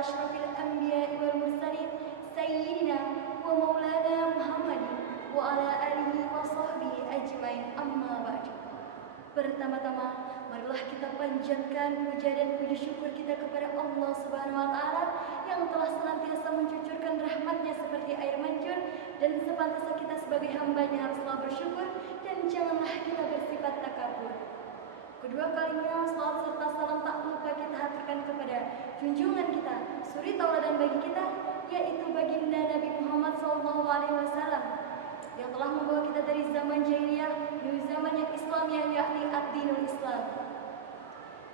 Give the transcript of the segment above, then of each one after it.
asyrafil anbiya'i wal mursalin sayyidina wa maulana Muhammadin wa ala alihi wa sahbihi ajmain, amma ba'du. Pertama-tama, marilah kita panjatkan puja dan puji syukur kita kepada Allah Subhanahu wa Ta'ala yang telah senantiasa mencucurkan rahmatnya seperti air mancur, dan sepantasnya kita sebagai hambanya haruslah bersyukur dan janganlah kita bersifat takabur. Kedua kalinya, salawat serta salam tak lupa kita haturkan kepada junjungan kita, suri tauladan bagi kita, yaitu baginda Nabi Muhammad SAW, yang telah membawa kita dari zaman jahiliyah menuju zaman yang Islamiyah, yakni ad-dinul Islam.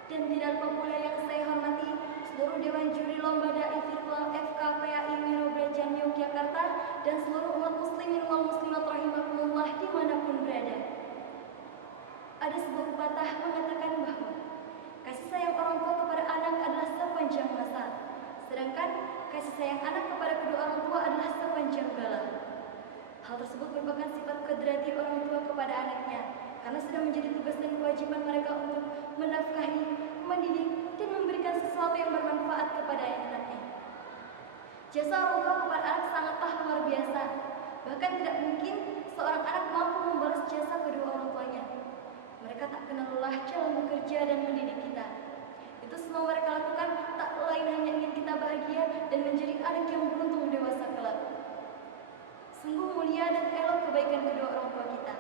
Dan tidak lupa pula yang saya hormati seluruh Dewan Juri Lomba Dai Virtual FKPAI Wirobrajan Yogyakarta dan seluruh umat muslimin wal muslimat rahimakumullah dimanapun berada. Ada sebuah pepatah mengatakan bahwa kasih sayang orang tua kepada anak adalah sepanjang masa, sedangkan kasih sayang anak kepada kedua orang tua adalah sepanjang bala. Hal tersebut merupakan sifat kodrati orang tua kepada anaknya, karena sudah menjadi tugas dan kewajiban mereka untuk menafkahi, mendidik, dan memberikan sesuatu yang bermanfaat kepada anaknya. Jasa orang tua kepada anak sangatlah luar biasa. Bahkan tidak mungkin seorang anak mampu membalas jasa kedua orang tuanya. Mereka tak kenal lelah dalam bekerja dan mendidik kita. Itu semua mereka lakukan tak lain hanya ingin kita bahagia dan menjadi anak yang beruntung dewasa kelak. Sungguh mulia dan elok kebaikan kedua orang tua kita.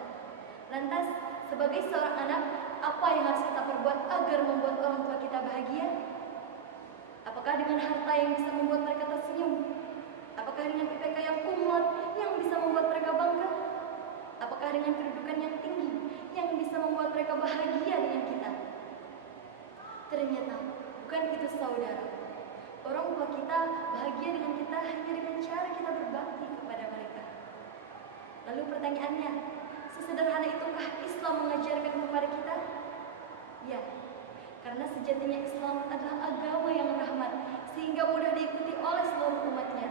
Lantas, sebagai seorang anak, apa yang harus kita perbuat agar membuat orang tua kita bahagia? Apakah dengan harta yang bisa membuat mereka tersenyum? Apakah dengan IPK yang kumlot yang bisa membuat mereka bangga? Apakah dengan kedudukan yang tinggi yang bisa membuat mereka bahagia dengan kita? Ternyata bukan itu, saudara. Orang tua kita bahagia dengan kita hanya dengan cara kita berbakti kepada mereka. Lalu pertanyaannya, sesederhana itukah Islam mengajarkan kepada kita? Ya, karena sejatinya Islam adalah agama yang rahmat, sehingga mudah diikuti oleh seluruh umatnya.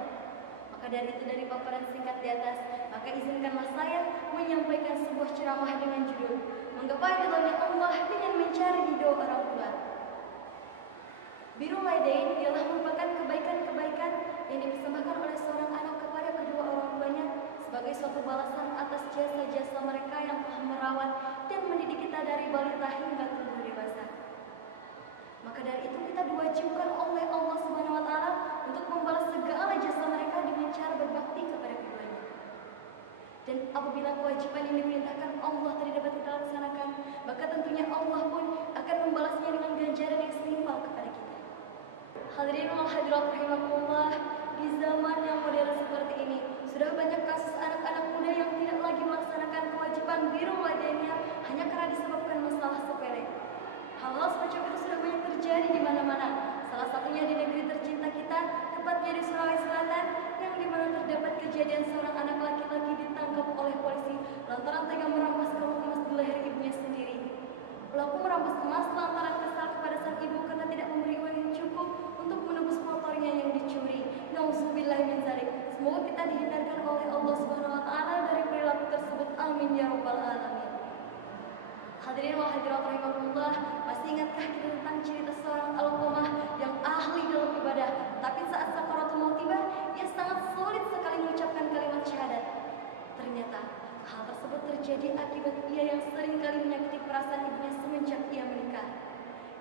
Maka dari itu, dari paparan singkat di atas, maka izinkanlah saya menyampaikan sebuah ceramah dengan judul Menggapai ridhonya Allah dengan mencari ridho orang tua. Birrul walidain ialah merupakan kebaikan-kebaikan yang dipersembahkan oleh seorang anak kepada kedua orang tuanya sebagai suatu balasan atas jasa-jasa mereka yang telah merawat dan mendidik kita dari balita hingga tumbuh dewasa. Maka dari itu kita diwajibkan oleh Allah Subhanahu wa Ta'ala untuk membalas segala jasa mereka dengan cara berbakti kepada keduanya. Dan apabila kewajiban yang diperintahkan Allah tidak dapat kita laksanakan, maka tentunya Allah pun akan membalasnya dengan ganjaran yang setimpal kepada kita. Hadirin wal hadirat rahimakumullah, di zaman yang modern seperti ini, sudah banyak kasus anak-anak muda yang tidak lagi melaksanakan kewajiban birrul walidainnya hanya karena disebabkan masalah sepele. Hal-hal semacam itu sudah banyak terjadi di mana-mana. Salah satunya di negeri tercinta kita, tepatnya di Sulawesi Selatan, yang dimana terdapat kejadian seorang anak laki-laki ditangkap oleh polisi lantaran tega merampas kalung emas di leher ibunya sendiri. Pelaku merampas emas lantaran kesal kepada sang ibu karena tidak memberi uang yang cukup untuk menebus motornya yang dicuri. Nauzubillah min dzalik. Semoga kita dihindarkan oleh Allah Subhanahu wa Ta'ala dari perilaku tersebut. Amin ya rabbal alamin. Hadirin wal hadirat rahimakumullah, masih ingatkah kita tentang cerita seorang Alqamah yang ahli dalam ibadah, tapi saat sakaratul maut tiba, ia sangat sulit sekali mengucapkan kalimat syahadat. Ternyata hal tersebut terjadi akibat ia yang sering kali menyakiti perasaan ibunya semenjak ia menikah.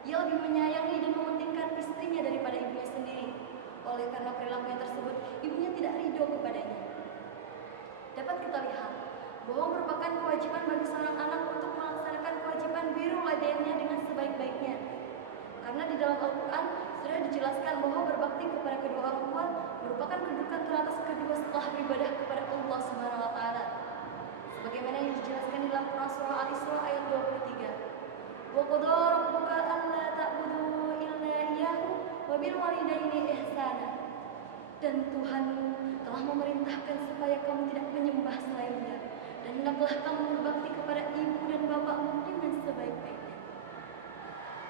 Ia lebih menyayangi dan mementingkan istrinya daripada ibunya sendiri. Oleh karena perilakunya tersebut, ibunya tidak ridho kepadanya. Dapat kita lihat bahwa merupakan kewajiban bagi seorang anak untuk melaksanakan kewajiban birrul walidainnya dengan sebaik-baiknya. Karena di dalam Al-Quran sudah dijelaskan bahwa berbakti kepada kedua orang tua merupakan kedudukan teratas kedua setelah beribadah kepada Allah Subhanahu wa Ta'ala. Sebagaimana yang dijelaskan di dalam Quran surah Al-Isra ayat 23. Wa qadha rabbuka alla ta'budu illa iyyahu wa bil walidaini ihsana. Dan Tuhanmu telah memerintahkan supaya kamu tidak menyembah selainnya, dan hendaklah kamu berbakti kepada ibu dan bapakmu dengan sebaik-baiknya.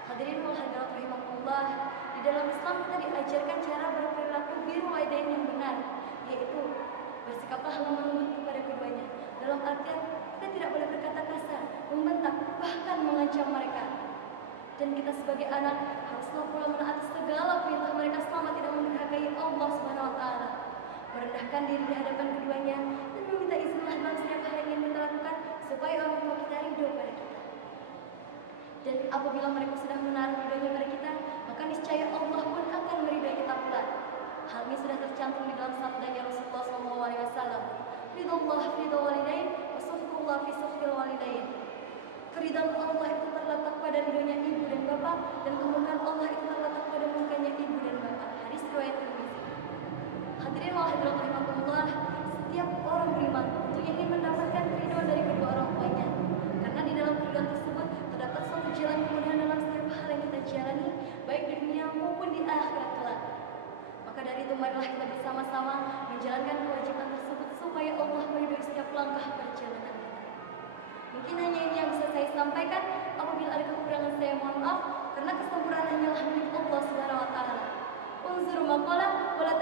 Hadirin wal hadirat rahimakumullah, di dalam Islam kita diajarkan cara berperilaku birrul walidain yang benar, yaitu bersikaplah lemah lembut kepada keduanya. Dalam artian kita tidak boleh berkata kasar, membentak, bahkan mengancam mereka. Dan kita sebagai anak haruslah pula menaati segala segala perintah mereka selama tidak mendurhakai Allah Subhanahu wa taala. Merendahkan diri di hadapan keduanya dan meminta izinlah dalam setiap hal yang ingin kita lakukan supaya orang tua kita ridho pada kita. Dan apabila mereka sudah menaruh ridhonya pada kita, maka niscaya Allah pun akan meridhai kita pula. Hal ini sudah tercantum di dalam sabdanya Rasulullah SAW. Ridullah ridho walidain, wa suhtullah fi suhtil walidain. Keridhaan Allah itu terletak pada ridhonya ibu dan bapak, dan kemurkaan Allah itu terletak pada murkanya ibu dan bapak. Hadis riwayat Tirmidzi. Hadirin wal hadirat rahimakumullah, setiap orang beriman tentu ingin mendapatkan keridhaan dari kedua orang tuanya. Karena di dalam keridhaan tersebut terdapat suatu jalan kemudahan dalam setiap hal yang kita jalani, baik di dunia maupun di akhirat kelak. Maka dari itu marilah kita bersama-sama menjalankan kewajiban tersebut supaya Allah meridhai setiap langkah perjalanan kita. Mungkin hanya ini yang bisa saya sampaikan. Apabila ada kekurangan saya mohon maaf, karena kesempurnaan hanyalah milik Allah Subhanahu wa taala. Unzur maqala wa la